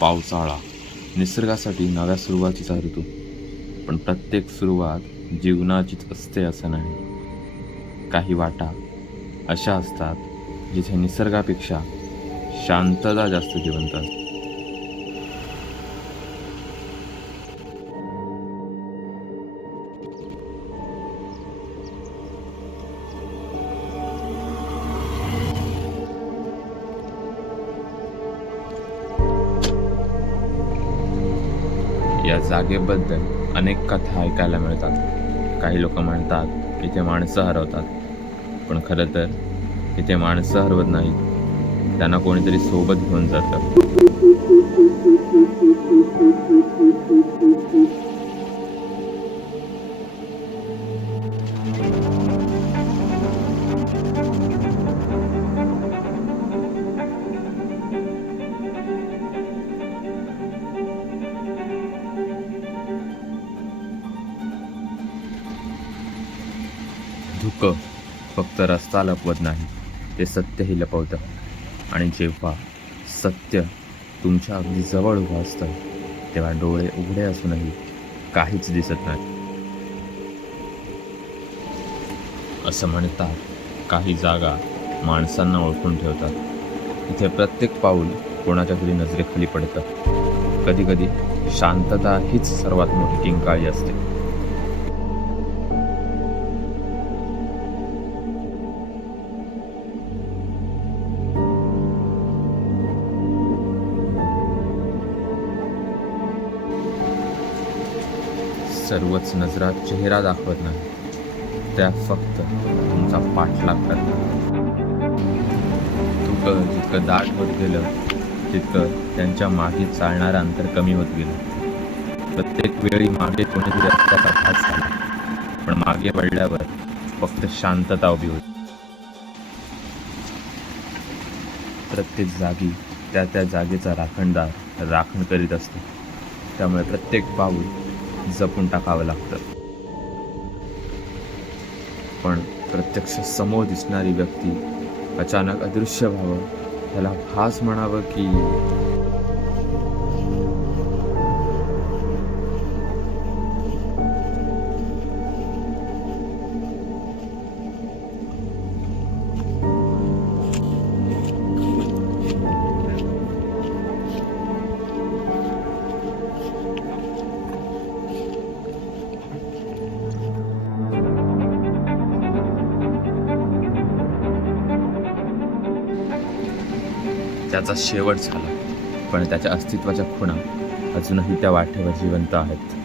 पावसाळा निसर्गासाठी नव्या सुरुवातीचा ऋतू. पण प्रत्येक सुरुवात जीवनाचीच असते असं नाही. काही वाटा अशा असतात जिथे निसर्गापेक्षा शांतता जास्त जिवंत असते. या जागेबद्दल अनेक कथा ऐकायला मिळतात. काही लोक म्हणतात इथे माणसं हरवतात, पण खरं तर इथे माणसं हरवत नाहीत, त्यांना कोणीतरी सोबत घेऊन जातं. धुकं फक्त रस्ता लपवत नाही, ते सत्यही लपवतं. आणि जेव्हा सत्य तुमच्या अगदी जवळ उभं असतं, तेव्हा डोळे उघडे असूनही काहीच दिसत नाही. असं म्हणतात, काही जागा माणसांना ओळखून ठेवतात. इथे प्रत्येक पाऊल कोणाच्या तरी नजरेखाली पडतं. कधीकधी शांतता हीच सर्वात मोठी किंकाळी असते. सर्वच नजरा चेहरा दाखवत नाही, त्या फक्त तुमचा पाठलाग करतात. धुकं जितकं दाट होत गेलं, तितकं त्यांच्या मागे चालणारं अंतर कमी होत गेलं. प्रत्येक वेळी मागे कोणीतरी असल्याचा भास झाला, पण मागे वळल्यावर फक्त शांतता उभी होती. प्रत्येक जागी त्या त्या जागेचा राखणदार राखण करीत असतो, त्यामुळे प्रत्येक पाऊल जपून टाकावं लागतं. पण प्रत्यक्ष समोर दिसणारी व्यक्ती अचानक अदृश्य व्हावं, त्याला भास म्हणावं की त्याचा शेवट झाला, पण त्याच्या अस्तित्वाच्या खुणा अजूनही त्या वाटेवर जिवंत आहेत.